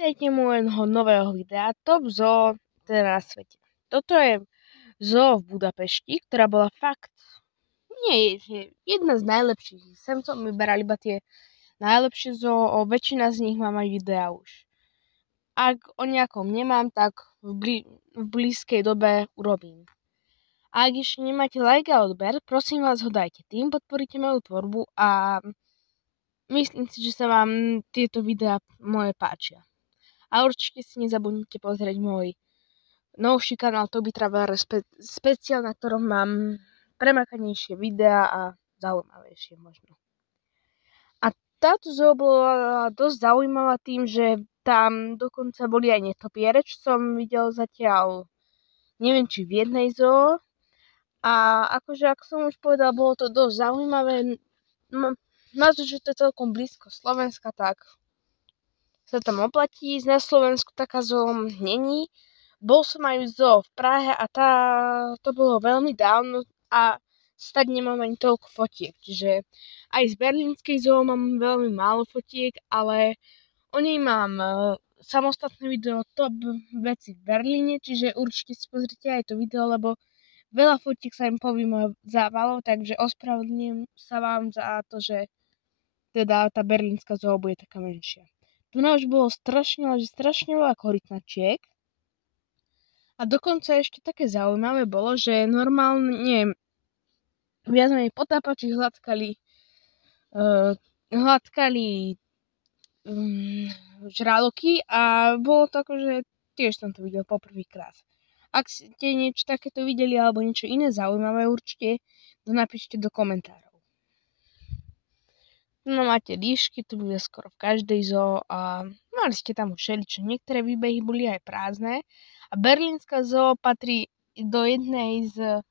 Vítajte môjho nového videa Top Zoo teda na svete. Toto je zoo v Budapešti, ktorá bola fakt nie je jedna z najlepších. Sem som vyberal iba tie najlepšie zoo, väčšina z nich mám aj videa už. Ak o nejakom nemám, tak v blízkej dobe urobím. A ak ešte nemáte like a odber, prosím vás ho dajte. Tým podporíte moju tvorbu a myslím si, že sa vám tieto videá moje páčia. A určite si nezabudnite pozrieť môj novší kanál Toby Traveler speciál, na ktorom mám premakanejšie videá a zaujímavejšie možno. A táto zoo bola dosť zaujímavá tým, že tam dokonca boli aj netopiere, čo som videl zatiaľ, neviem či v jednej zoo. A akože, ako som už povedal, bolo to dosť zaujímavé. Na to, že to je celkom blízko Slovenska, tak sa tam oplatí. Na Slovensku taká zoo není. Bol som aj v zoo v Prahe a to bolo veľmi dávno a stať nemám ani toľko fotiek. Čiže aj z berlínskej zoo mám veľmi málo fotiek, ale o nej mám samostatné video top veci v Berlíne, čiže určite si pozrite aj to video, lebo veľa fotiek sa im povymazávalo, takže ospravedlňujem sa vám za to, že teda tá berlínska zoo bude taká menšia. Tu už bolo strašne veľa korytnačiek. A dokonca ešte také zaujímavé bolo, že normálne viac menej potápači hladkali žraloky a bolo to akože tiež som to videl poprvýkrát. Ak ste niečo takéto videli alebo niečo iné zaujímavé, určite to napíšte do komentárov. No máte líšky, tu bude skoro v každej zoo a mali ste tam už všeličo. Niektoré výbehy boli aj prázdne. A berlínska zoo patrí do jednej zo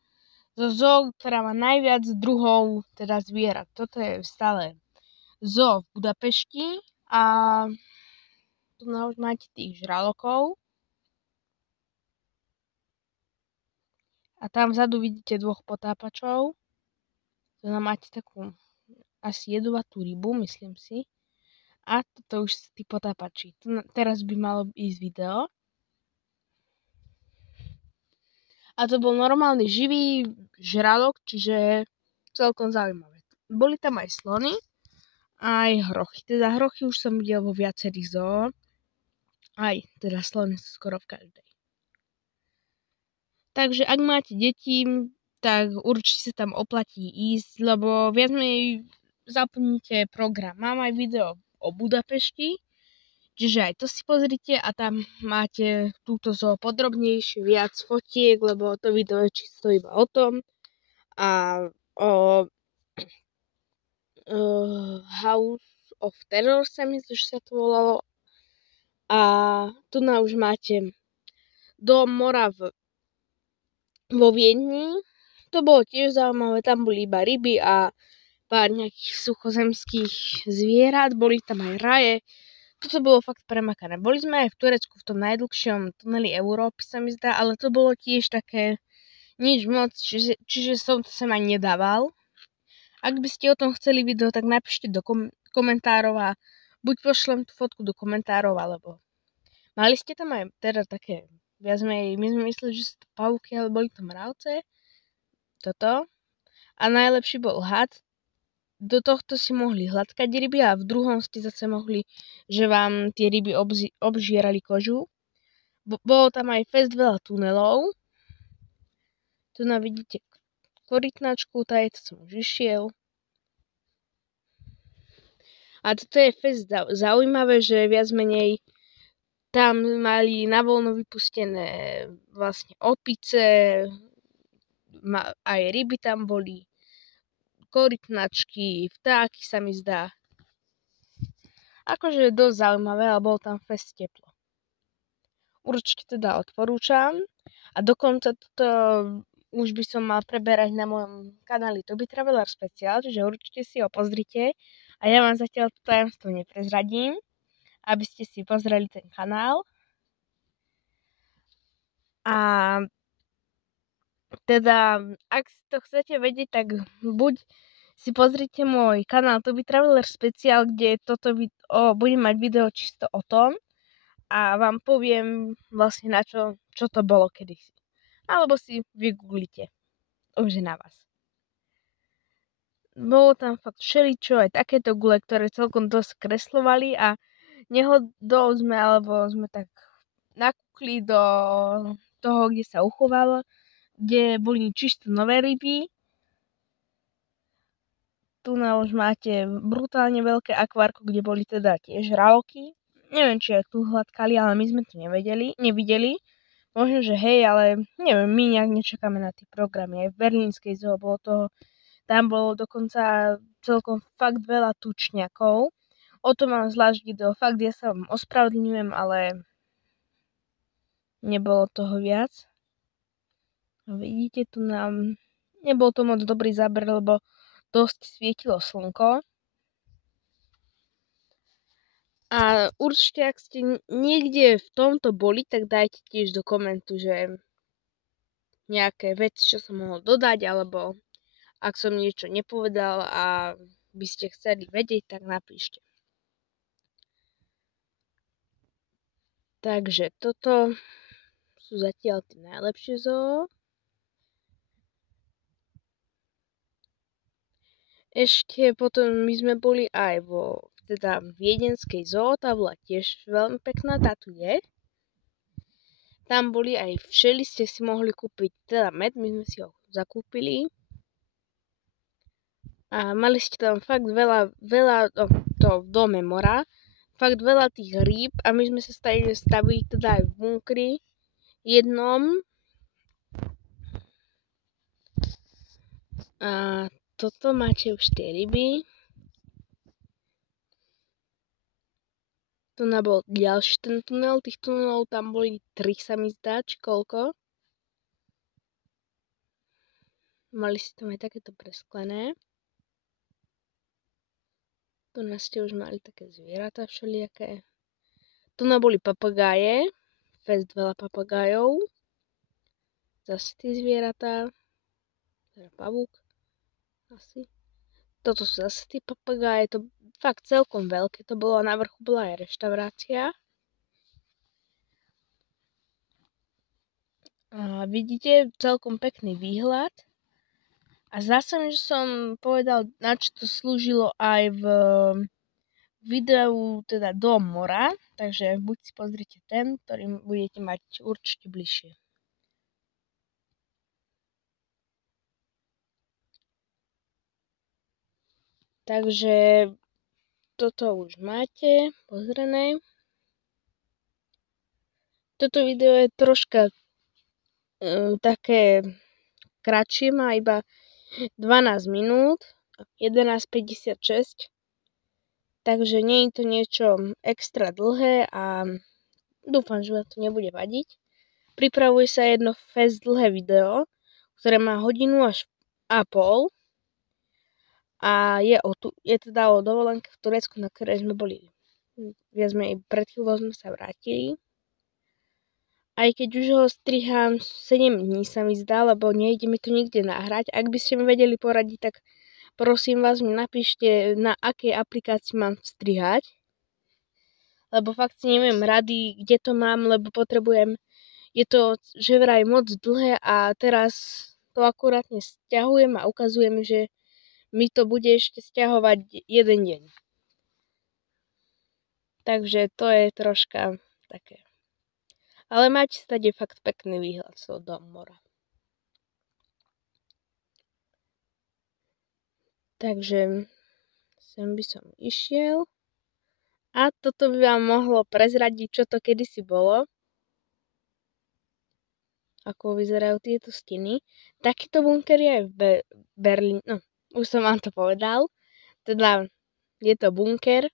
zoo, ktorá má najviac druhov teda zvierat. Toto je stále zoo v Budapešti a tu už máte tých žralokov. A tam vzadu vidíte dvoch potápačov. Tu máte takú asi jedovatú rybu, myslím si. A toto už sú tí potápači. Teraz by malo ísť video. A to bol normálny živý žralok, čiže celkom zaujímavé. Boli tam aj slony, aj hrochy. Teda hrochy už som videl vo viacerých zoo. Aj teda slony sú skoro v každej. Takže ak máte deti, tak určite sa tam oplatí ísť, lebo viac menej zaplníte program. Mám aj video o Budapešti, čiže aj to si pozrite a tam máte túto zoo podrobnejšie, viac fotiek, lebo to video je čisto iba o tom. A o House of Terror sa myslím, že sa to volalo. A tu už máte Dom mora vo Viedni. To bolo tiež zaujímavé, tam boli iba ryby a pár nejakých suchozemských zvierat, boli tam aj raje. Toto bolo fakt premakané. Boli sme aj v Turecku v tom najdlhšom tuneli Európy, sa mi zdá, ale to bolo tiež také nič moc, čiže som to sem ani nedával. Ak by ste o tom chceli video, tak napíšte do komentárov a buď pošlem tú fotku do komentárov, alebo mali ste tam aj teda také viac menej, my sme mysleli, že sú to pavúky, ale boli to mravce. Toto. A najlepší bol had. Do tohto si mohli hladkať ryby a v druhom ste zase mohli, že vám tie ryby obžierali kožu. Bolo tam aj fest veľa tunelov. Tu vidíte korytnačku, to som už išiel. A toto je fest zaujímavé, že viac menej tam mali na voľno vypustené vlastne opice, aj ryby tam boli, korytnačky, vtáky sa mi zdá. Akože je dosť zaujímavé, ale bolo tam fest teplo. Určite teda odporúčam. A dokonca toto už by som mal preberať na mojom kanáli Toby Traveler speciál, čiže určite si ho pozrite. A ja vám zatiaľ to tajomstvo neprezradím, aby ste si pozreli ten kanál. A teda, ak to chcete vedieť, tak buď si pozrite môj kanál Toby Traveler speciál, kde toto budem mať video čisto o tom, a vám poviem vlastne na čo to bolo kedysi. Alebo si vygooglite. Už je na vás. Bolo tam fakt všeličo, aj takéto gule, ktoré celkom dosť kreslovali a nehodou sme tak nakúkli do toho, kde sa uchovalo, kde boli čisto nové ryby. Tu na už máte brutálne veľké akvárko, kde boli teda tiež žraloky. Neviem, či aj tu hladkali, ale my sme to nevideli. Možno, že hej, ale neviem, my nejak nečakáme na tie programy. Aj v berlínskej zoo bolo toho. Tam bolo dokonca celkom fakt veľa tučňakov. O tom mám zvlášť video. Fakt, ja sa vám ospravedlňujem, ale nebolo toho viac. Vidíte, tu nám nebol to moc dobrý záber, lebo dosť svietilo slnko. A určite, ak ste niekde v tomto boli, tak dajte tiež do komentu, že nejaké veci, čo som mohol dodať, alebo ak som niečo nepovedal a by ste chceli vedieť, tak napíšte. Takže toto sú zatiaľ tie najlepšie zoo. Ešte potom my sme boli aj vo teda viedenskej zoo, tá bola tiež veľmi pekná, tá tu je. Tam boli aj ste si mohli kúpiť teda med, my sme si ho zakúpili. A mali ste tam fakt veľa to v dome mora, fakt veľa tých rýb a my sme sa stavili teda aj v bunkri jednom. A toto máte už tie ryby. Tu bol ďalší ten tunel, tých tunelov tam boli 3 sa mi zdá, či koľko. Mali ste tam aj takéto presklené. Tu nás ste už mali také zvieratá všelijaké. Tu boli papagáje. Fest veľa papagájov. Zase tie zvieratá. Teda pavúk. Asi. Toto sú zase tie papagáje. To fakt celkom veľké. To bolo, na vrchu bola aj reštaurácia. A vidíte celkom pekný výhľad. A zase, že som povedal, na čo to slúžilo aj v videu, teda Dom mora, takže buď si pozrite ten, ktorý budete mať určite bližšie. Takže toto už máte pozrené. Toto video je troška také kratšie, má iba 12 minút, 11:56, takže nie je to niečo extra dlhé a dúfam, že vám to nebude vadiť. Pripravuje sa jedno fest dlhé video, ktoré má 1,5 hodiny a je teda o dovolenke v Turecku, na ktorej sme boli viac menej pred chvíľou sme sa vrátili. Aj keď už ho strihám 7 dní sa mi zdá, lebo nejde mi to nikde nahrať. Ak by ste mi vedeli poradiť, tak prosím vás, mi napíšte, na akej aplikácii mám strihať. Lebo fakt si neviem rady, kde to mám, lebo potrebujem. Je to, že vraj moc dlhé a teraz to akurátne stiahujem a ukazujem, že mi to bude ešte stiahovať jeden deň. Takže to je troška také. Ale máte stade fakt pekný výhľad do mora. Takže sem by som išiel. A toto by vám mohlo prezradiť, čo to kedysi bolo. Ako vyzerajú tieto steny. Takýto bunker je aj v Berlíne. No, už som vám to povedal. Teda je to bunker.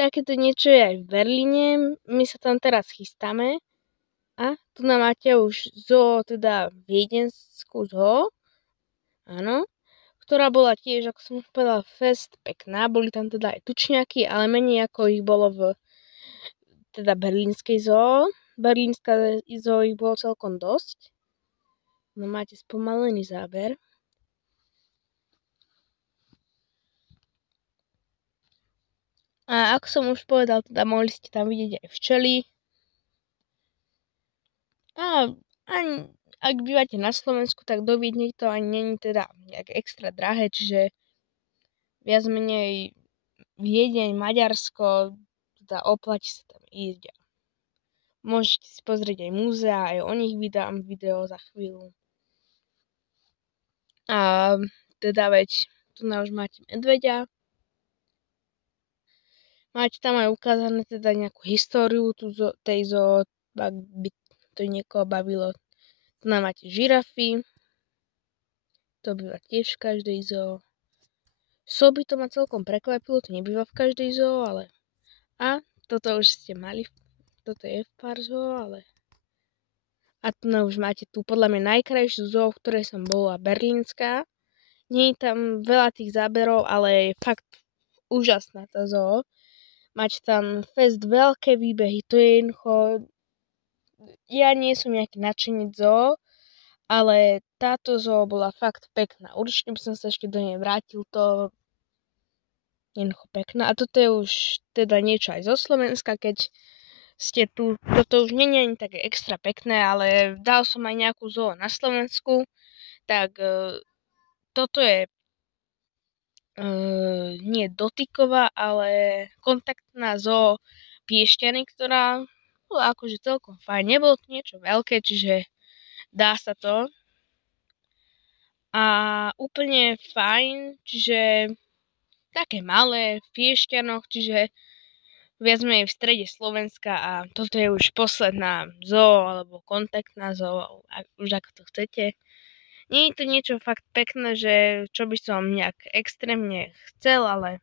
Takéto niečo je aj v Berlíne. My sa tam teraz chystáme. A tu máte už zoo, teda viedenskú zoo. Áno. Ktorá bola tiež, ako som už povedala, fest pekná. Boli tam teda aj tučňaky, ale menej ako ich bolo v teda berlínskej zoo. Berlínska zoo ich bolo celkom dosť. No máte spomalený záber. A ako som už povedal, teda mohli ste tam vidieť aj včely. A ani, ak bývate na Slovensku, tak do Viedne to ani není teda nejak extra drahé, čiže viac menej Viedeň, Maďarsko, teda oplatí sa tam ísť. Môžete si pozrieť aj múzea, aj o nich vydám video za chvíľu. A teda veď, tu na už máte medveďa. Máte tam aj ukázané teda nejakú históriu tej zoo, ak by to niekoho bavilo. Tu nám máte žirafy. To býva tiež v každej zoo. Soby to ma celkom prekvapilo, to nebýva v každej zoo, ale... A toto už ste mali, toto je v pár zoo, ale... A tu už máte tu podľa mňa najkrajšiu zoo, v ktorej som bola, berlínska. Nie je tam veľa tých záberov, ale je fakt úžasná tá zoo. Máte tam fest veľké výbehy, to je jednoducho... Ja nie som nejaký nadšenec zoo, ale táto zoo bola fakt pekná. Určite by som sa ešte do nej vrátil, to jednoducho pekná. A toto je už teda niečo aj zo Slovenska, keď ste tu. Toto už nie je ani také extra pekné, ale dal som aj nejakú zoo na Slovensku, tak toto je nie dotyková, ale kontaktná zoo Piešťany, ktorá bola akože celkom fajn. Nebolo to niečo veľké, čiže dá sa to. A úplne fajn, čiže také malé v Piešťanoch, čiže viac menej v strede Slovenska a toto je už posledná zoo alebo kontaktná zoo, už ako to chcete. Nie je to niečo fakt pekné, že čo by som nejak extrémne chcel, ale